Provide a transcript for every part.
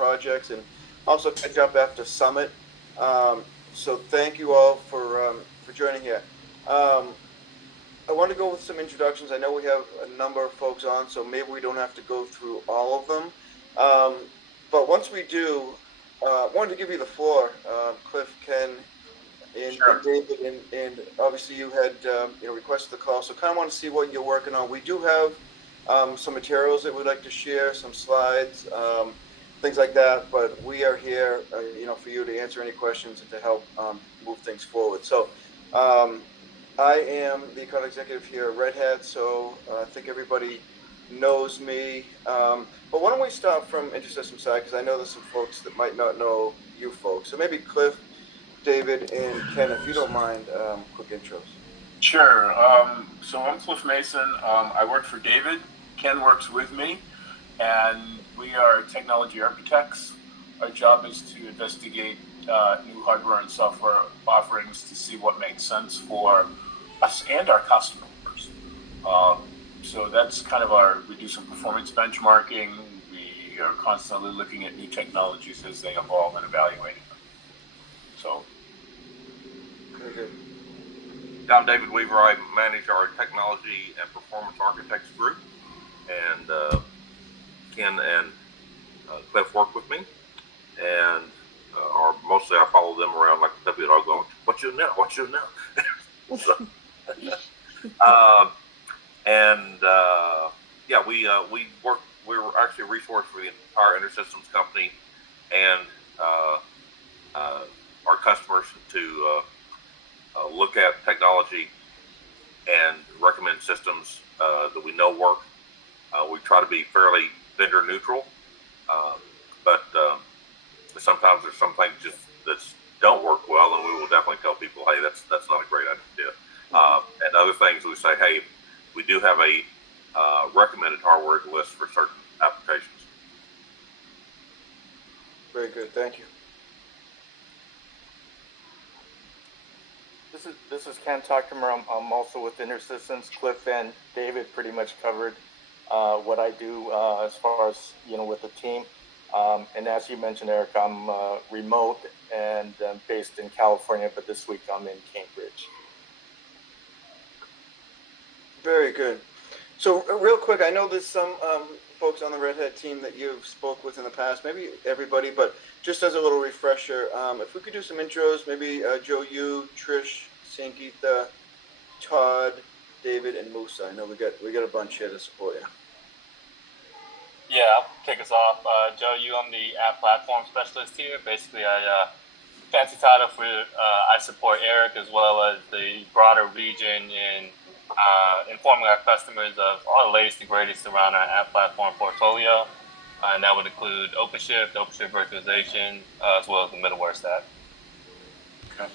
projects and also catch up after Summit. So thank you all for joining here. Um, I want to go with some introductions. I know we have a number of folks on, so maybe we don't have to go through all of them. But once we do, I wanted to give you the floor, Cliff, Ken, and Sure. David, and obviously you had requested the call, so kind of want to see what you're working on. We do have some materials that we'd like to share, some slides, things like that. But we are here, for you to answer any questions and to help move things forward. So I am the account executive here at Red Hat, so I think everybody knows me. But why don't we start from Intersystems side, because I know there's some folks that might not know you folks. So maybe Cliff, David, and Ken, if you don't mind, quick intros. Sure. So I'm Cliff Mason. I work for David. Ken works with me, and we are technology architects. Our job is to investigate new hardware and software offerings to see what makes sense for us and our customers. So that's kind of we do some performance benchmarking. We are constantly looking at new technologies as they evolve and evaluating them. So. Very good. I'm David Weaver. I manage our technology and performance architects group, and Ken and Cliff work with me, and mostly I follow them around like a dog going, "What you know? What you know?" So, yeah, we work. We're actually a resource for the entire Intersystems company and our customers to look at technology and recommend systems that we know work. We try to be fairly vendor neutral, but sometimes there's some things just that don't work well, and we will definitely tell people, hey, that's not a great idea. And other things we say, hey, we do have a recommended hardware list for certain applications. Very good. Thank you. This is Ken Tuckermer. I'm also with Intersystems. Cliff and David pretty much covered what I do as far as with the team. And as you mentioned, Eric, I'm remote and based in California, but this week I'm in Cambridge. Very good. So real quick, I know there's some folks on the Red Hat team that you've spoke with in the past, maybe everybody, but just as a little refresher, if we could do some intros, maybe Joe, you, Trish, Sangeeta, Todd, David, and Musa. I know we got a bunch here to support you. Yeah, I'll kick us off. Joe, I'm the app platform specialist here. Basically, fancy title for I support Eric as well as the broader region in informing our customers of all the latest and greatest around our app platform portfolio. And that would include OpenShift virtualization, as well as the middleware stack. Okay.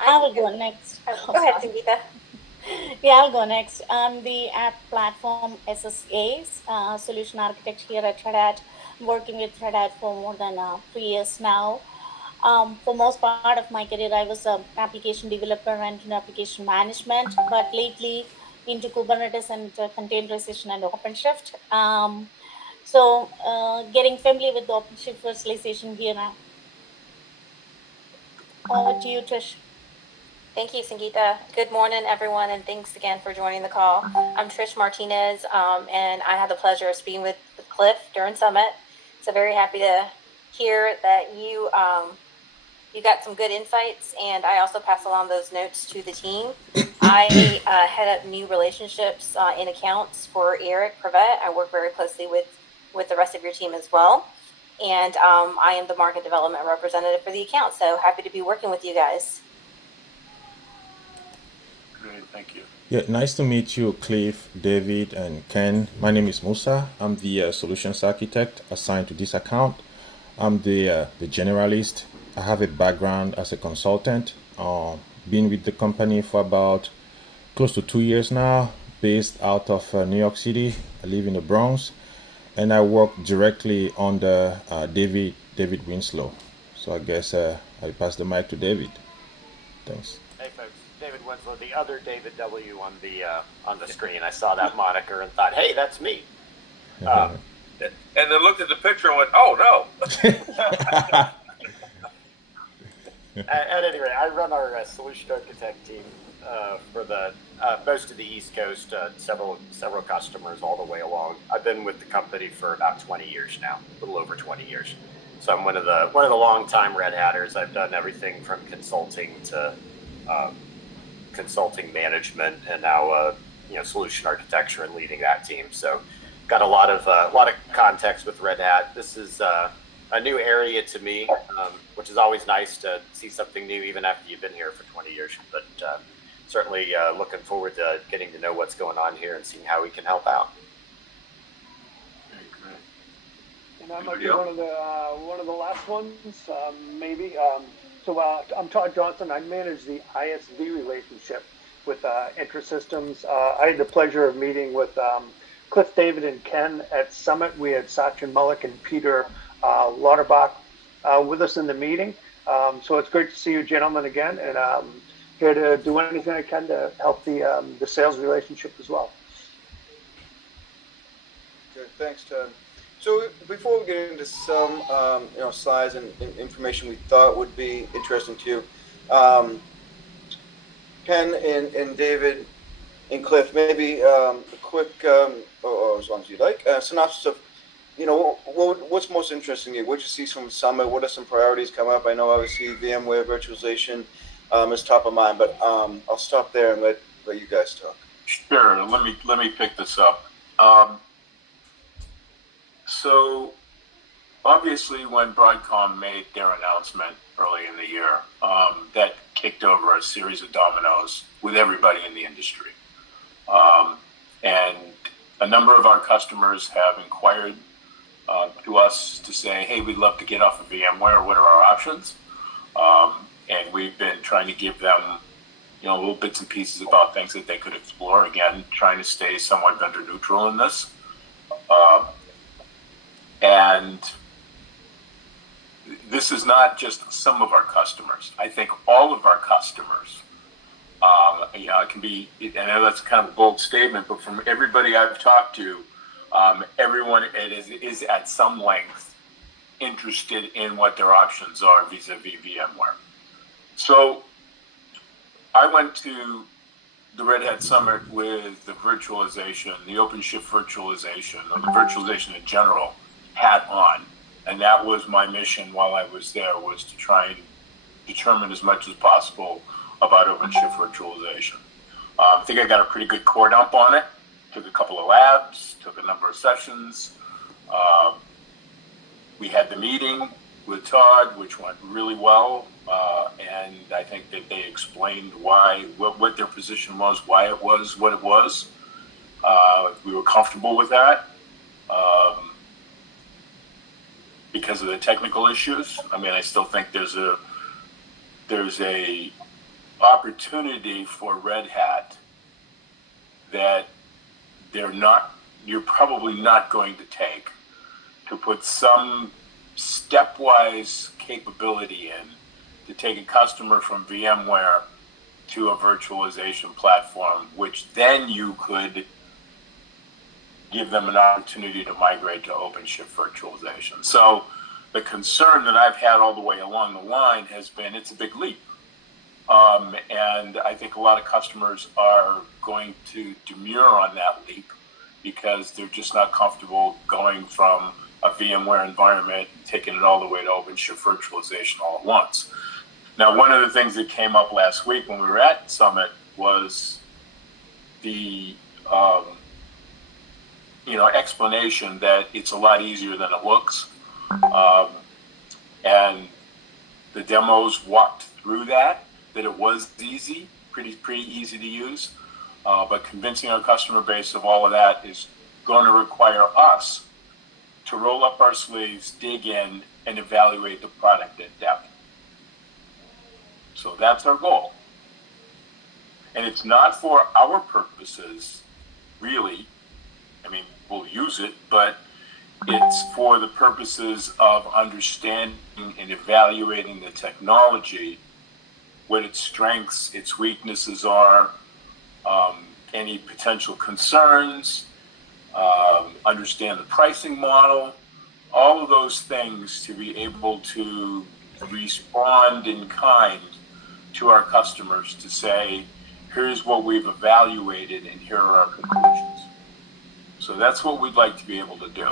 I will go next. Go ahead, Sangeeta. Yeah, I'll go next. I'm the app platform SSA solution architect here at Red Hat. I'm working with Red Hat for more than 3 years now. For most part of my career, I was an application developer and in application management, but lately into Kubernetes and containerization and OpenShift. So getting familiar with the OpenShift virtualization here now. Over to you, Trish. Thank you, Sangeeta. Good morning, everyone, and thanks again for joining the call. I'm Trish Martinez, and I had the pleasure of speaking with Cliff during Summit. So very happy to hear that you got some good insights, and I also pass along those notes to the team. I head up new relationships in accounts for Eric Prevet. I work very closely with the rest of your team as well. And I am the market development representative for the account. So happy to be working with you guys. Great, thank you. Yeah, nice to meet you, Cliff, David, and Ken. My name is Musa. I'm the solutions architect assigned to this account. I'm the generalist. I have a background as a consultant. Been with the company for about close to 2 years now, based out of New York City. I live in the Bronx, and I work directly under David Winslow. So I guess I pass the mic to David. Thanks. Hey folks, David Winslow, the other David W on the screen. I saw that moniker and thought, hey, that's me. and then looked at the picture and went, "Oh no." At any rate, I run our solution architect team for the most of the East Coast, several customers all the way along. I've been with the company for about 20 years now, a little over 20 years. So I'm one of the longtime Red Hatters. I've done everything from consulting to consulting management, and now solution architecture and leading that team. So got a lot of context with Red Hat. This is a new area to me, which is always nice to see something new, even after you've been here for 20 years. But certainly looking forward to getting to know what's going on here and seeing how we can help out. Very great. And I might be one of the last ones, maybe. So I'm Todd Johnson. I manage the ISV relationship with Intersystems. I had the pleasure of meeting with Cliff, David, and Ken at Summit. We had Sachin Mullick and Peter Lauterbach with us in the meeting. So it's great to see you gentlemen again, and here to do anything I can to help the sales relationship as well. Good, thanks, Ted. So before we get into some slides and information we thought would be interesting to you, Ken and David and Cliff, maybe a quick, or as long as you like, synopsis of what's most interesting to you? What you see from Summit? What are some priorities come up? I know obviously VMware virtualization is top of mind, but I'll stop there and let you guys talk. Sure. Let me pick this up. So obviously, when Broadcom made their announcement early in the year, that kicked over a series of dominoes with everybody in the industry, and a number of our customers have inquired to us to say, hey, we'd love to get off of VMware. What are our options? And we've been trying to give them, little bits and pieces about things that they could explore. Again, trying to stay somewhat vendor neutral in this. And this is not just some of our customers. I think all of our customers, it can be, I know that's kind of a bold statement, but from everybody I've talked to, everyone is at some length interested in what their options are vis-a-vis VMware. So I went to the Red Hat Summit with the virtualization, the OpenShift virtualization, or the virtualization in general, hat on. And that was my mission while I was there, was to try and determine as much as possible about OpenShift virtualization. I think I got a pretty good core dump on it. Took a couple of labs, took a number of sessions. We had the meeting with Todd, which went really well. And I think that they explained what their position was, why it was what it was. We were comfortable with that. Because of the technical issues. I mean, I still think there's a opportunity for Red Hat that you're probably not going to take, to put some stepwise capability in to take a customer from VMware to a virtualization platform, which then you could give them an opportunity to migrate to OpenShift virtualization. So the concern that I've had all the way along the line has been, it's a big leap. And I think a lot of customers are going to demur on that leap because they're just not comfortable going from a VMware environment and taking it all the way to OpenShift virtualization all at once. Now, one of the things that came up last week when we were at Summit was the explanation that it's a lot easier than it looks. And the demos walked through that it was easy, pretty easy to use. But convincing our customer base of all of that is going to require us to roll up our sleeves, dig in, and evaluate the product at depth. So that's our goal. And it's not for our purposes, really. I mean, we'll use it, but it's for the purposes of understanding and evaluating the technology, what its strengths, its weaknesses are, any potential concerns, understand the pricing model, all of those things to be able to respond in kind to our customers to say, here's what we've evaluated and here are our conclusions. So that's what we'd like to be able to do.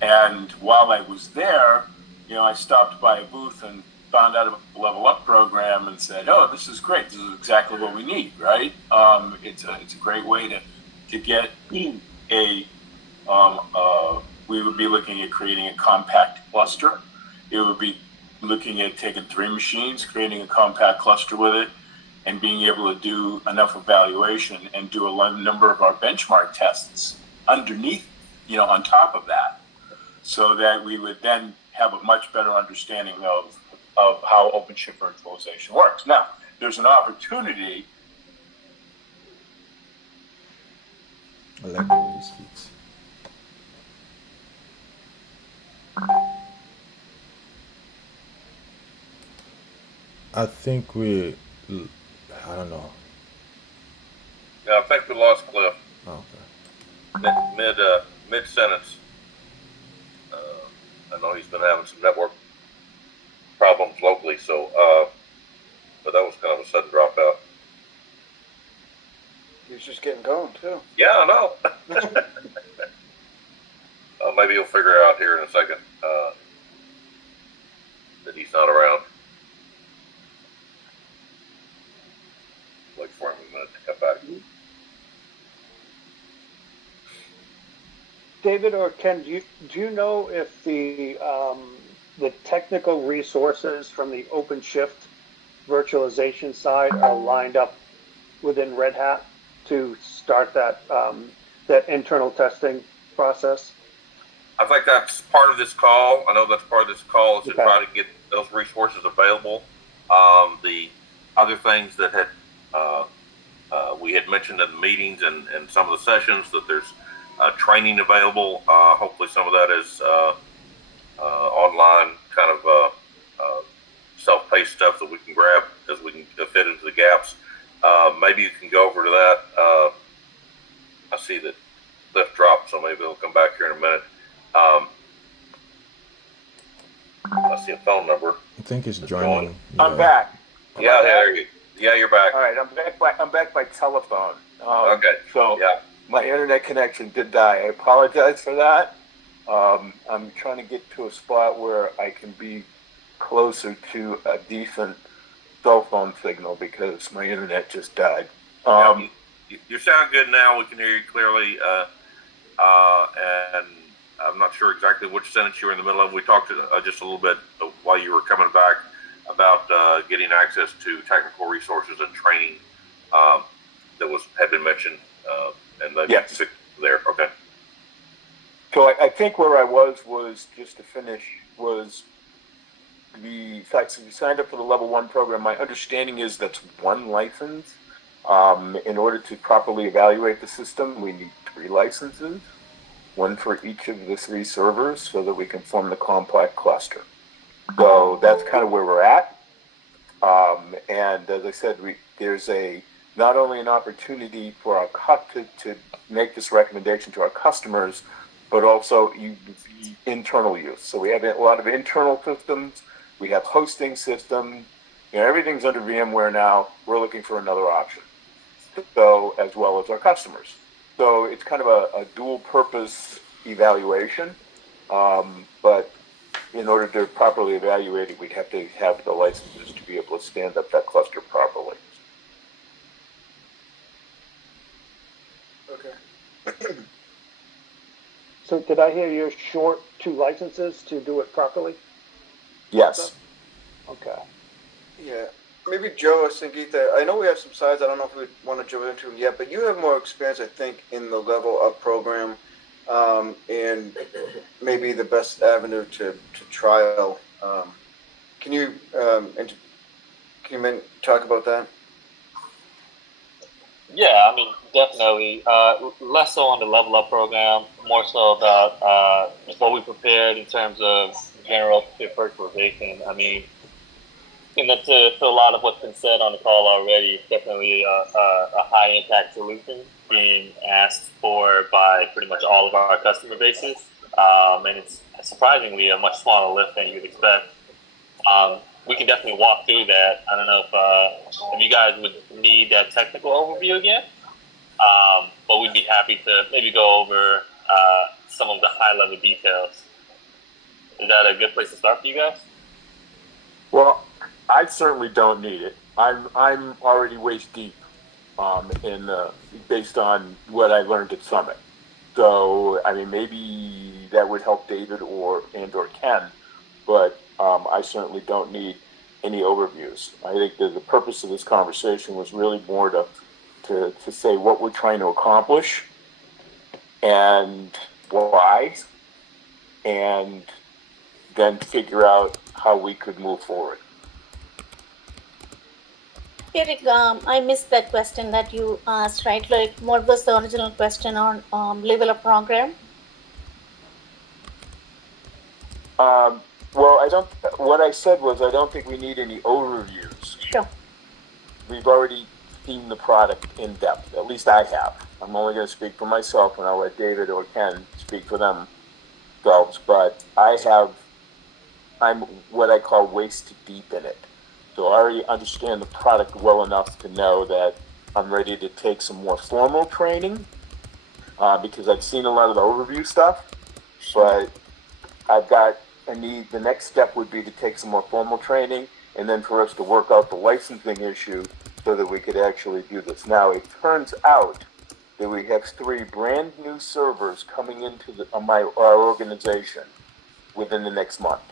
And while I was there, I stopped by a booth and found out about the Level Up program and said, oh, this is great. This is exactly what we need, right? It's a great way to get we would be looking at creating a compact cluster. It would be looking at taking 3 machines, creating a compact cluster with it, and being able to do enough evaluation and do a number of our benchmark tests underneath, on top of that, so that we would then have a much better understanding of how OpenShift virtualization works. Now, there's an opportunity. I like the way he speaks. I think I don't know. Yeah, I think we lost Cliff. Oh, okay. Mid sentence. I know he's been having some network problems locally, so but that was kind of a sudden dropout. He was just getting going too. Yeah, I know. Maybe he'll figure out here in a second that he's not around. Wait for him a minute to come back. David or Ken, do you know if the technical resources from the OpenShift virtualization side are lined up within Red Hat to start that internal testing process? I think that's part of this call. I know that's part of this call is to try to get those resources available. The other things that we had mentioned in the meetings and some of the sessions that there's training available. Hopefully some of that is online kind of self-paced stuff that we can grab as we can fit into the gaps. Maybe you can go over to that. I see that Cliff dropped, so maybe he'll come back here in a minute. I see a phone number. I think it's joining. I'm back. Yeah, you're back. All right, I'm back by telephone. Okay. So my internet connection did die. I apologize for that. I'm trying to get to a spot where I can be closer to a decent cell phone signal because my internet just died. You sound good now. We can hear you clearly. And I'm not sure exactly which sentence you were in the middle of. We talked just a little bit while you were coming back about getting access to technical resources and training that had been mentioned. And then there. Okay. So I think where I was just to finish was the fact that we signed up for the level 1 program. My understanding is that's 1 license. In order to properly evaluate the system, we need 3 licenses, 1 for each of the 3 servers, so that we can form the compact cluster. So that's kind of where we're at. And as I said, there's not only an opportunity for our to make this recommendation to our customers, but also internal use. So we have a lot of internal systems. We have hosting systems. Everything's under VMware now. We're looking for another option. So as well as our customers. So it's kind of a dual purpose evaluation. But in order to properly evaluate it, we'd have to have the licenses to be able to stand up that cluster properly. Okay. So did I hear you're short 2 licenses to do it properly? Yes. Okay. Yeah. Maybe Joe or Sangeeta, I know we have some slides. I don't know if we want to jump into them yet, but you have more experience, I think, in the Level Up program, and maybe the best avenue to trial. Can you talk about that? Yeah, I mean, definitely. Less so on the Level Up program, more so about what we prepared in terms of general virtualization. I mean, And to a lot of what's been said on the call already, it's definitely a high impact solution being asked for by pretty much all of our customer bases. And it's surprisingly a much smaller lift than you would expect. We can definitely walk through that. I don't know if you guys would need that technical overview again, but we'd be happy to maybe go over some of the high level details. Is that a good place to start for you guys? Well, I certainly don't need it. I'm already waist deep in based on what I learned at Summit. So I mean, maybe that would help David or Ken, but I certainly don't need any overviews. I think that the purpose of this conversation was really more to say what we're trying to accomplish and why, and then figure out how we could move forward. Eric, I missed that question that you asked, right? Like, what was the original question on level of program? Well, I don't. What I said was I don't think we need any overviews. Sure. We've already seen the product in depth. At least I have. I'm only going to speak for myself, and I'll let David or Ken speak for themselves. But I'm what I call waist deep in it. So I already understand the product well enough to know that I'm ready to take some more formal training because I've seen a lot of the overview stuff, but the next step would be to take some more formal training and then for us to work out the licensing issue so that we could actually do this. Now, it turns out that we have 3 brand new servers coming into our organization within the next month.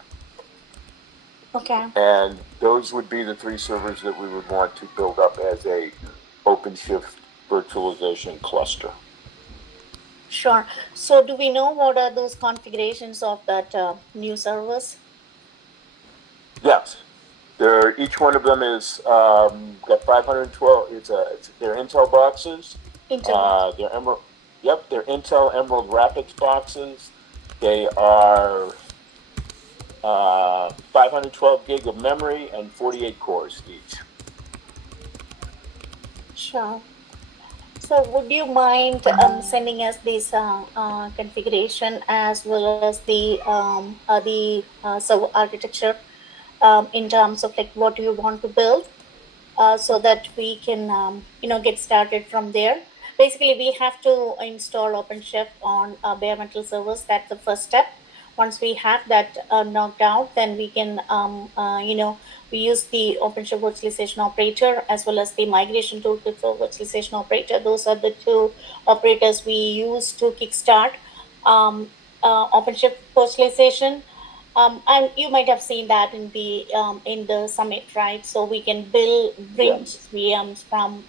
Okay. And those would be the 3 servers that we would want to build up as a OpenShift virtualization cluster. Sure. So do we know what are those configurations of that new servers? Yes. Each one of them is got 512. They're Intel boxes. Intel. They're Emerald. Yep, they're Intel Emerald Rapids boxes. They are 512 gig of memory and 48 cores each. Sure. So would you mind sending us this configuration as well as the server architecture in terms of like what you want to build? So that we can get started from there. Basically, we have to install OpenShift on bare metal servers. That's the first step. Once we have that knocked out, then we can we use the OpenShift virtualization operator as well as the migration toolkit for virtualization operator. Those are the 2 operators we use to kickstart OpenShift virtualization. And you might have seen that in the summit, right? So we can bring Yes. VMs from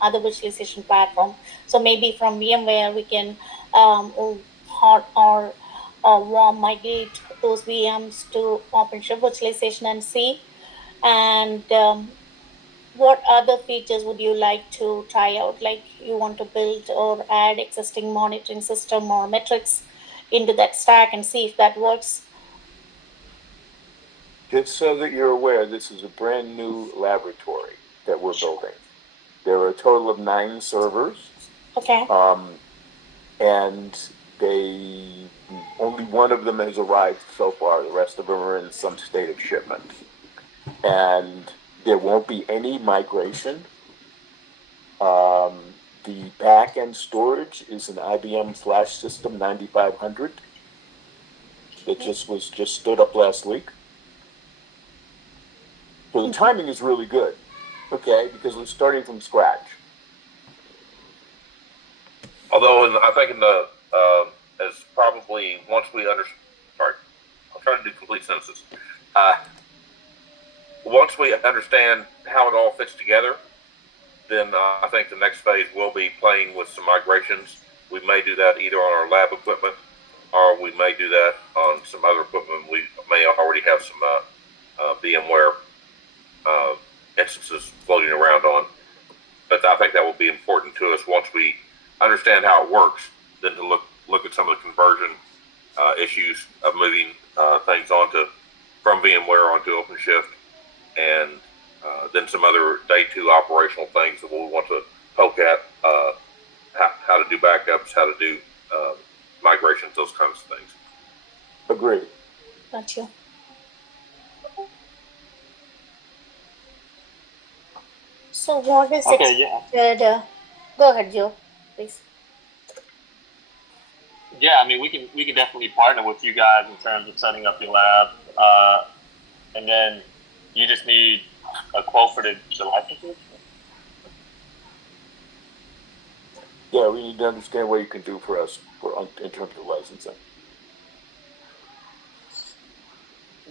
other virtualization platform. So maybe from VMware we can hot or warm migrate those VMs to OpenShift virtualization and see. And what other features would you like to try out? Like you want to build or add existing monitoring system or metrics into that stack and see if that works. Just so that you're aware, this is a brand new laboratory that we're building. There are a total of 9 servers. Okay. And only one of them has arrived so far. The rest of them are in some state of shipment. And there won't be any migration. The back-end storage is an IBM Flash System 9500 that was just stood up last week. So the timing is really good, okay, because we're starting from scratch. Although, I think as probably once we understand, sorry, I'll try to do complete sentences. Once we understand how it all fits together, then I think the next phase will be playing with some migrations. We may do that either on our lab equipment, or we may do that on some other equipment. We may already have some VMware instances floating around on. But I think that will be important to us once we understand how it works, then to look at some of the conversion issues of moving things from VMware onto OpenShift, and then some other day 2 operational things that we'll want to poke at, how to do backups, how to do migrations, those kinds of things. Agreed. Got you. So what is Okay, yeah. expected? Go ahead, Joe, please. Yeah, I mean, we can definitely partner with you guys in terms of setting up your lab, and then you just need a quote for the licenses. Yeah, we need to understand what you can do for us in terms of licensing.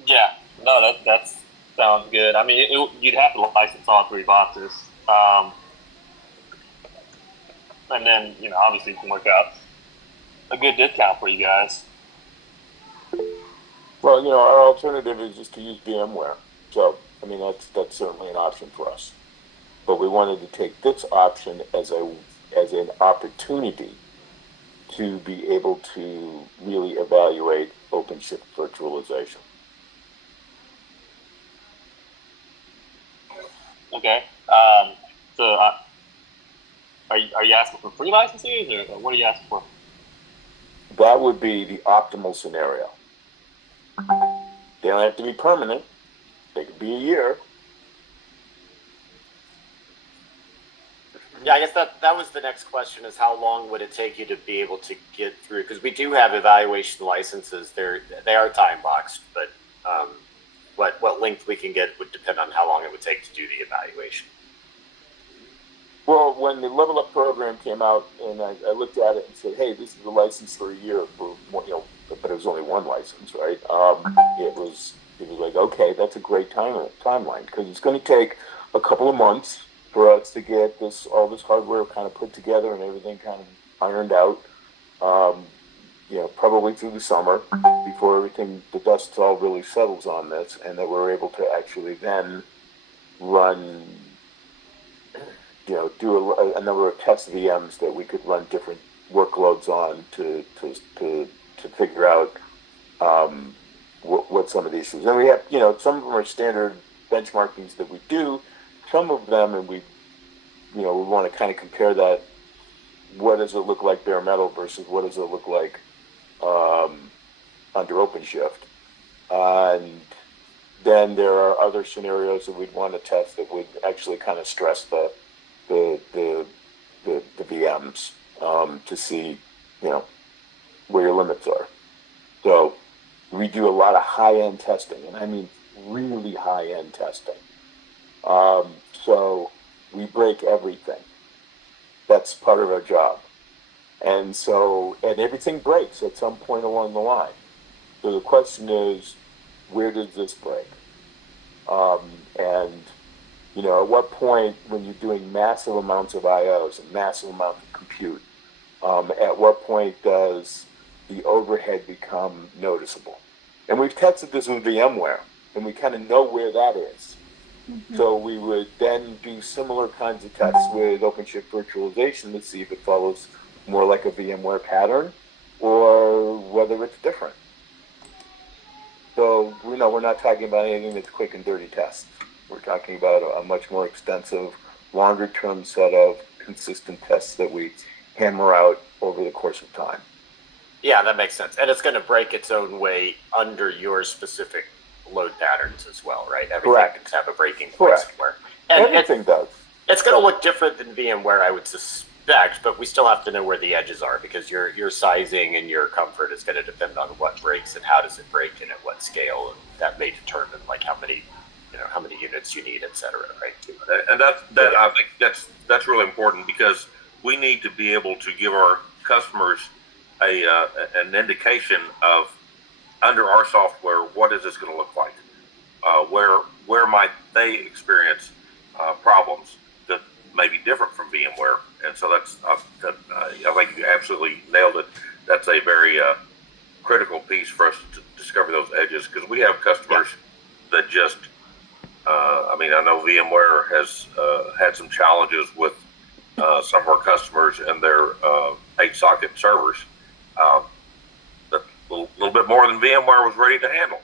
Yeah, no, that sounds good. I mean, you'd have to license all 3 boxes, and then obviously you can work out a good discount for you guys. Well, our alternative is just to use VMware. So, I mean, that's certainly an option for us. But we wanted to take this option as an opportunity to be able to really evaluate OpenShift virtualization. Okay. So are you asking for free licenses, or what are you asking for? That would be the optimal scenario. They don't have to be permanent. They could be a year. Yeah, I guess that was the next question, is how long would it take you to be able to get through? Because we do have evaluation licenses. They are time boxed, but what length we can get would depend on how long it would take to do the evaluation. Well, when the Level Up program came out, and I looked at it and said, "Hey, this is a license for a year for but it was only one license, right?" It was like, okay, that's a great timeline, because it's going to take a couple of months for us to get all this hardware kind of put together and everything kind of ironed out. Probably through the summer, before the dust all really settles on this, and that we're able to actually then run, do a number of test VMs that we could run different workloads on to figure out what some of these things. And we have, some of them are standard benchmarkings that we do. Some of them, and we want to kind of compare that. What does it look like bare metal versus what does it look like under OpenShift? And then there are other scenarios that we'd want to test that would actually kind of stress the VMs to see, where your limits are. So we do a lot of high-end testing, and I mean really high-end testing. So we break everything. That's part of our job. And everything breaks at some point along the line. So the question is, where does this break? At what point, when you're doing massive amounts of IOs and massive amounts of compute, at what point does the overhead become noticeable? And we've tested this with VMware, and we kind of know where that is. Mm-hmm. So we would then do similar kinds of tests with OpenShift virtualization to see if it follows more like a VMware pattern or whether it's different. So we're not talking about anything that's quick and dirty tests. We're talking about a much more extensive, longer-term set of consistent tests that we hammer out over the course of time. Yeah, that makes sense. And it's going to break its own way under your specific load patterns as well, right? Everything Correct. can have a breaking point somewhere. And everything does. It's going to look different than VMware, I would suspect, but we still have to know where the edges are, because your sizing and your comfort is going to depend on what breaks and how does it break and at what scale. And that may determine like how many units you need, et cetera, right? And I think that's really important, because we need to be able to give our customers an indication of, under our software, what is this going to look like? Where might they experience problems that may be different from VMware? And so I think you absolutely nailed it. That's a very critical piece for us to discover those edges, because we have customers that just, I know VMware has had some challenges with some of our customers and their 8-socket servers. A little bit more than VMware was ready to handle.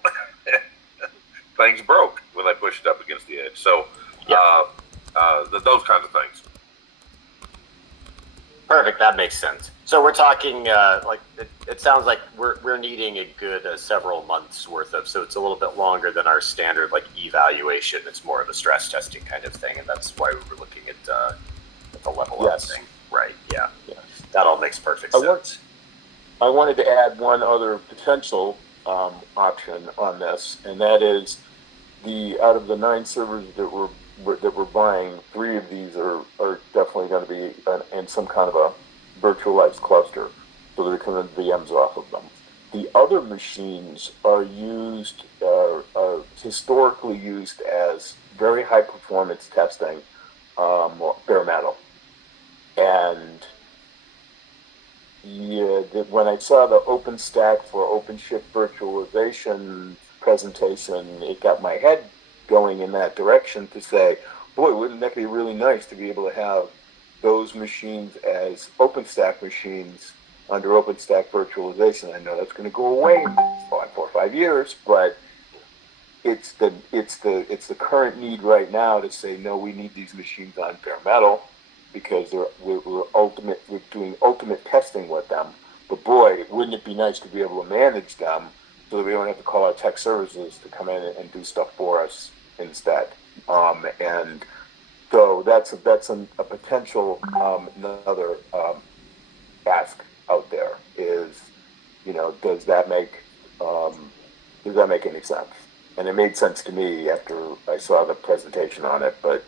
Things broke when when they push it up against the edge. So Yeah. those kinds of things. Perfect. That makes sense. So we're talking like it sounds like we're needing a good several months worth of. So it's a little bit longer than our standard like evaluation. It's more of a stress testing kind of thing, and that's why we were looking at the level up thing. Right. Yeah. Yes. That all makes perfect sense. I wanted to add one other potential option on this, and that is out of the 9 servers that we're buying, 3 of these are definitely going to be in some kind of a virtualized cluster, so they're coming VMs off of them. The other machines are historically used as very high performance testing, bare metal, and when I saw the OpenStack for OpenShift virtualization presentation, it got my head going in that direction to say, boy, wouldn't that be really nice to be able to have those machines as OpenStack machines under OpenStack virtualization. I know that's going to go away in 4 or 5 years, but it's the current need right now to say, no, we need these machines on bare metal, because we're doing ultimate testing with them. But boy, wouldn't it be nice to be able to manage them so that we don't have to call our tech services to come in and do stuff for us instead. And so that's a potential another ask out there is, does that make any sense? And it made sense to me after I saw the presentation on it, but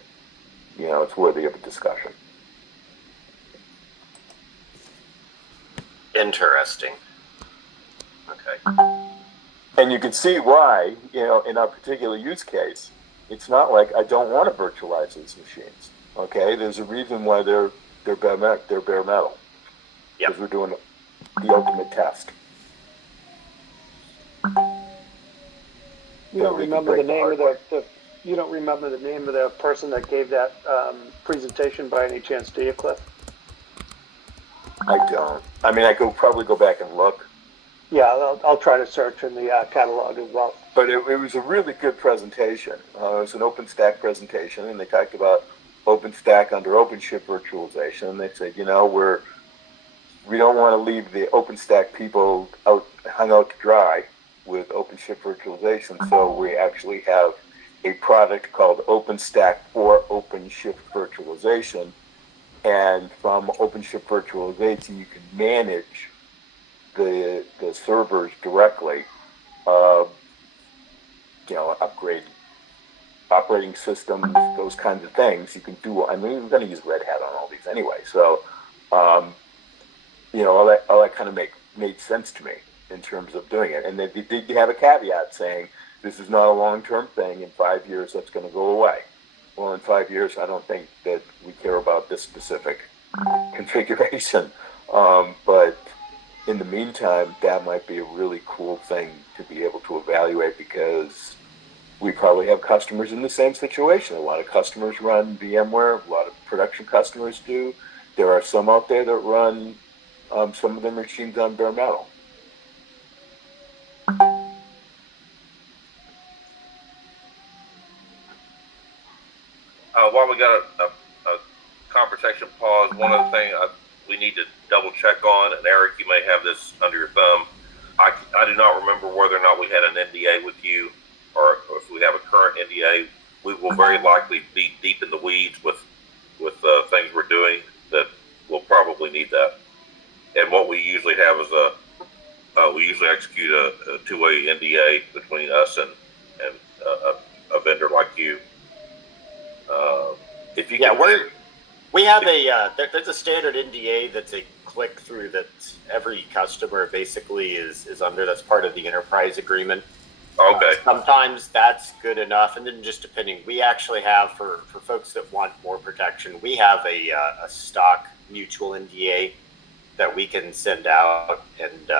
it's worthy of a discussion. Interesting. Okay. And you can see why, in our particular use case, it's not like I don't want to virtualize these machines. Okay, there's a reason why they're bare metal. Yeah. Because we're doing the ultimate test. You don't remember the name of you don't remember the name of the person that gave that presentation by any chance, do you, Cliff? I don't. I mean, I could probably go back and look. Yeah, I'll try to search in the catalog as well. But it was a really good presentation. It was an OpenStack presentation, and they talked about OpenStack under OpenShift virtualization. And they said, we don't want to leave the OpenStack people hung out to dry with OpenShift virtualization. So we actually have a product called OpenStack for OpenShift virtualization. And from OpenShift virtualization, you can manage the servers directly, upgrade operating systems, those kinds of things. You can do. I mean, we're going to use Red Hat on all these anyway. So, all that kind of made sense to me in terms of doing it. And they did have a caveat saying this is not a long-term thing. In 5 years, that's going to go away. Well, in 5 years, I don't think that we care about this specific configuration. But in the meantime, that might be a really cool thing to be able to evaluate, because we probably have customers in the same situation. A lot of customers run VMware. A lot of production customers do. There are some out there that run some of their machines on bare metal. While we got a conversation pause, one other thing we need to double check on, and Eric, you may have this under your thumb. I do not remember whether or not we had an NDA with you, or if we have a current NDA. We will very likely be deep in the weeds with things we're doing that we'll probably need that. And what we usually have is we usually execute a two-way NDA between us and a vendor like you. If you we have there's a standard NDA that's a click through that every customer basically is under. That's part of the enterprise agreement. Okay. Sometimes that's good enough, and then just depending, we actually have for folks that want more protection, we have a stock mutual NDA that we can send out, and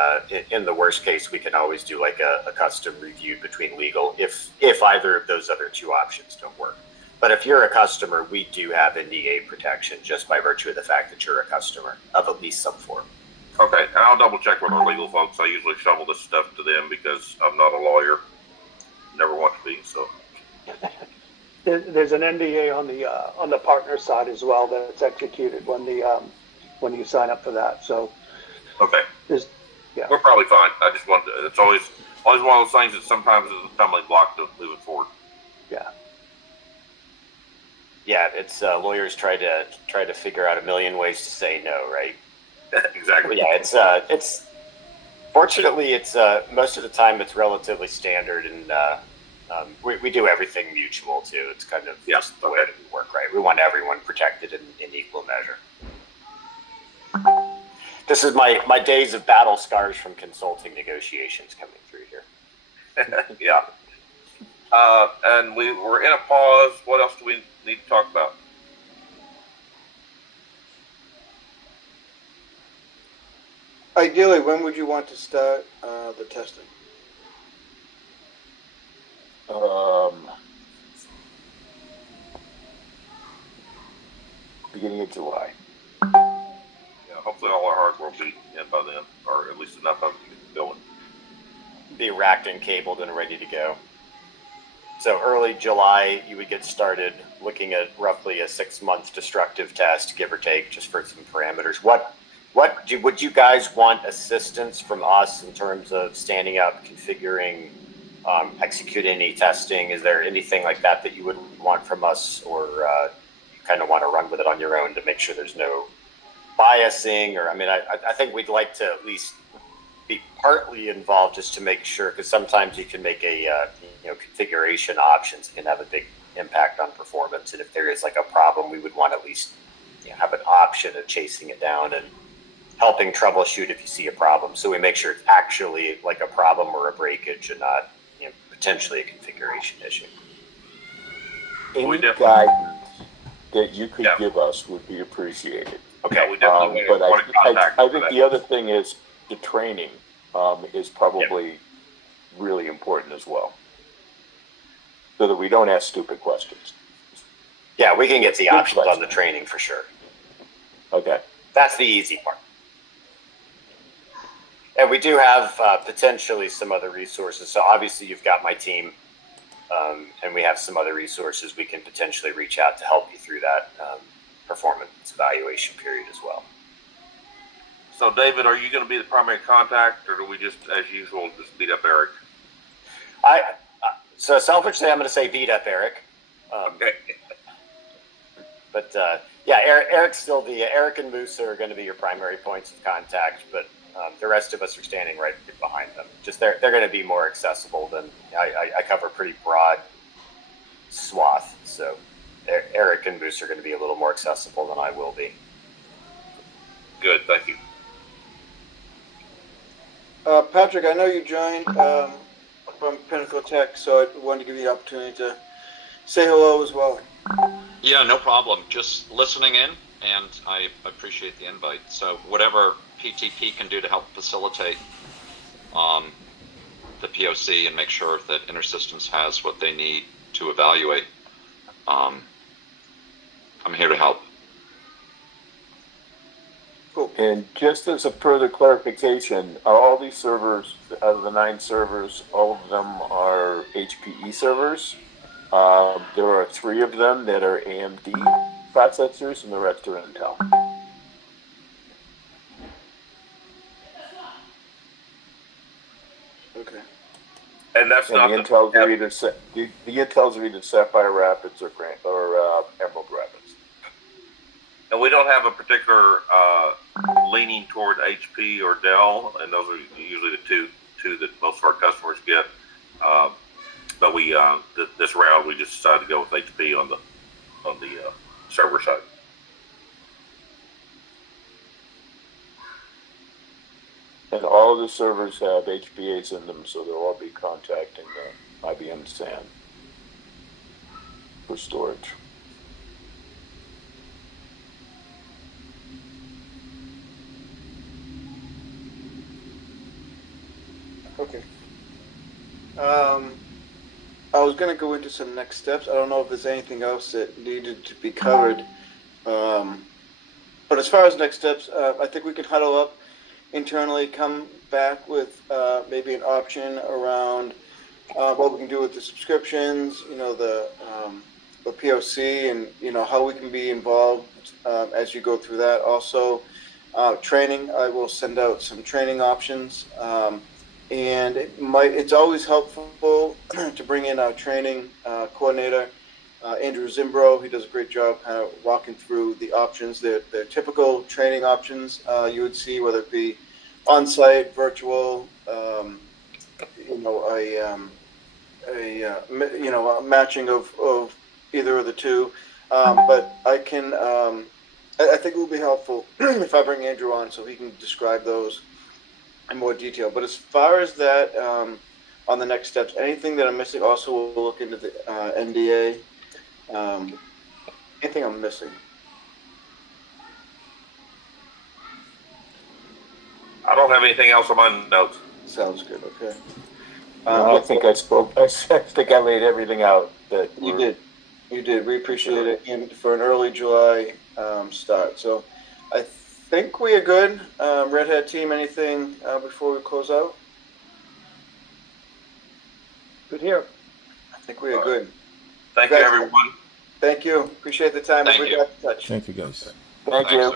in the worst case, we can always do like a custom review between legal if either of those other two options don't work. But if you're a customer, we do have NDA protection just by virtue of the fact that you're a customer of at least some form. Okay, and I'll double check with our legal folks. I usually shovel this stuff to them because I'm not a lawyer. Never want to be, so. there's an NDA on the partner side as well that's executed when you sign up for that. So Okay. Yeah. We're probably fine. I just wanted to, it's always one of those things that sometimes is a stumbling block to moving forward. Yeah. Yeah, it's lawyers try to figure out a million ways to say no, right? Exactly. But yeah, it's fortunately it's most of the time it's relatively standard, and we do everything mutual too. It's kind of just the way that we work, right? We want everyone protected in equal measure. This is my days of battle scars from consulting negotiations coming through here. Yeah. And we're in a pause. What else do we need to talk about? Ideally, when would you want to start the testing? Beginning of July. Yeah, hopefully all our hardware will be in by then, or at least enough of it to get going. Be racked and cabled and ready to go. So early July, you would get started looking at roughly a 6-month destructive test, give or take, just for some parameters. Would you guys want assistance from us in terms of standing up, configuring, executing any testing? Is there anything like that you would want from us, or you kind of want to run with it on your own to make sure there's no biasing? Or I think we'd like to at least be partly involved just to make sure, because sometimes you can make a configuration options can have a big impact on performance, and if there is like a problem, we would want to at least have an option of chasing it down and helping troubleshoot if you see a problem, so we make sure it's actually like a problem or a breakage and not potentially a configuration issue. Any guidance that you could give us would be appreciated. Okay, we definitely but want to contact I think the other thing is the training is probably really important as well, so that we don't ask stupid questions. Yeah, we can get the options on the training for sure. Okay. That's the easy part. And we do have potentially some other resources. So obviously you've got my team, and we have some other resources we can potentially reach out to help you through that performance evaluation period as well. So David, are you going to be the primary contact, or do we just, as usual, just beat up Eric? So selfishly, I'm going to say beat up Eric. Okay. But yeah, Eric's still Eric and Moose are going to be your primary points of contact, but the rest of us are standing right behind them. Just they're going to be more accessible than I cover a pretty broad swath, so Eric and Moose are going to be a little more accessible than I will be. Good, thank you. Patrick, I know you joined from Pinnacle Tech, so I wanted to give you the opportunity to say hello as well. Yeah, no problem. Just listening in, and I appreciate the invite. So whatever PTP can do to help facilitate the POC and make sure that Intersystems has what they need to evaluate, I'm here to help. Cool. And just as a further clarification, are all these servers, out of the 9 servers, all of them are HPE servers? There are 3 of them that are AMD processors, and the rest are Intel. Okay. And that's not the Intels are either the Intels are either Sapphire Rapids or Emerald Rapids. And we don't have a particular leaning toward HP or Dell, and those are usually the two that most of our customers get. But we this round we just decided to go with HP on the server side. And all of the servers have HBAs in them, so they'll all be contacting the IBM SAN for storage. Okay. I was going to go into some next steps. I don't know if there's anything else that needed to be covered. But as far as next steps, I think we can huddle up internally, come back with maybe an option around what we can do with the subscriptions, the a POC and how we can be involved as you go through that. Also, training. I will send out some training options, and it's always helpful to bring in our training coordinator, Andrew Zimbro. He does a great job kind of walking through the options. They're typical training options you would see, whether it be on-site, virtual, a matching of either of the two. But I can, I think it will be helpful if I bring Andrew on so he can describe those in more detail. But as far as that, on the next steps, anything that I'm missing, also we'll look into the NDA. Anything I'm missing? I don't have anything else on my notes. Sounds good. Okay. I think I spoke. I think I laid everything out. That You did. You did. We appreciate it, and for an early July start. So I think we are good. Red Hat team, anything before we close out? Good here. I think we are good. Thank you, everyone. Thank you. Appreciate the time. Thank We you. got in touch. Thank you, guys. Thank you.